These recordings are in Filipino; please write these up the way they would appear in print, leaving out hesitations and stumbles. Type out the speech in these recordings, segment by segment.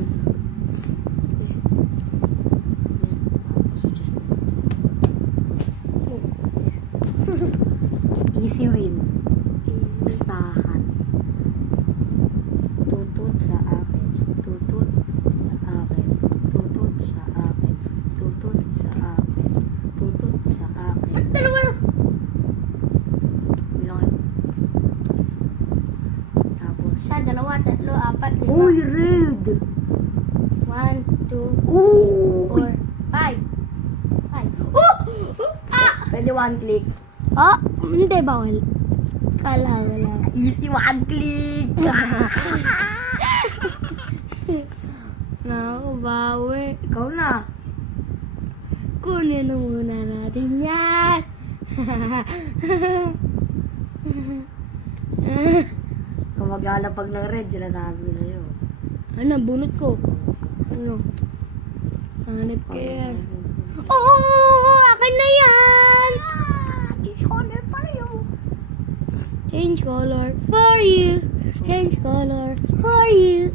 red. Easy win. Pustahan. Tutut sa akin. Tutut sa akin. Tutut sa akin. Tutut sa akin. Tutut sa akin. Ba't dalawa? Bilang kayo. Tapos. Isa, dalawa, tatlo, apat, lima. Uy, red! 1, 2, Uy! 4, 5. 5. Oh! Ah! Pwede one click. Oh, hindi bawal. Kala, wala. Easy one click! Naku, bawi. Ikaw na. Kunin na muna natin yan. Kung maglalapag ng red, sinasabi ko sa'yo. Ano, bunot ko. Ano? Hanip ka yan. Oo, akin na yan. Change color pa rin yun. Change color for you. Change color for you.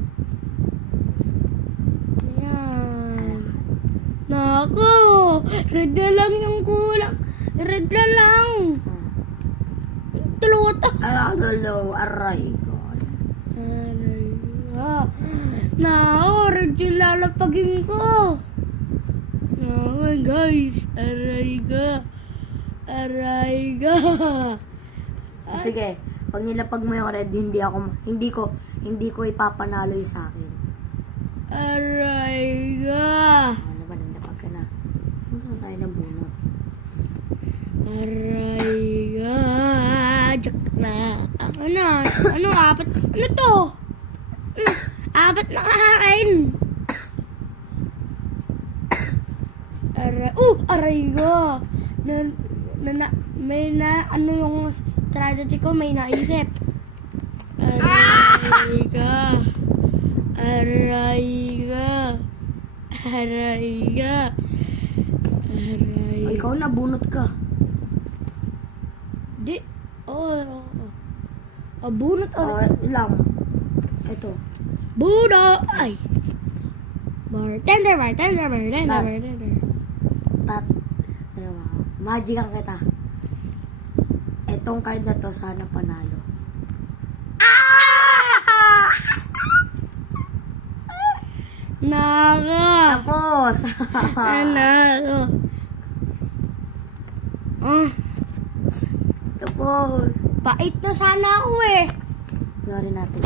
Yan. Naku, red na lang yung kulang. Red na lang. Dalawa to. Hello, aray ko. Aray ka. Naku, red yung lalapagin ko. Naku, guys. Aray ka. Aray ka. Sige, pag nilapag mo yung red, hindi ko ipapanalo yung sa akin. Aray ka. Ano ba, nilapag ka na? Ano na tayo ng bunot? Aray ka. Jack na. Ano, apat? Ano to? Apat na akin. Aray ka. Ano yung strategy ko, may naisip. Aray ka. Aray ka. Aray ka. Aray. Ay, ikaw na, bunot ka. Di. Bunot Ilang. Ito. Bunot. Ay. Bartender. Magic ang kita. Etong card na to, sana panalo. Nako. Tapos. Nako. Tapos. Pait na sana ako eh. Sorry natin.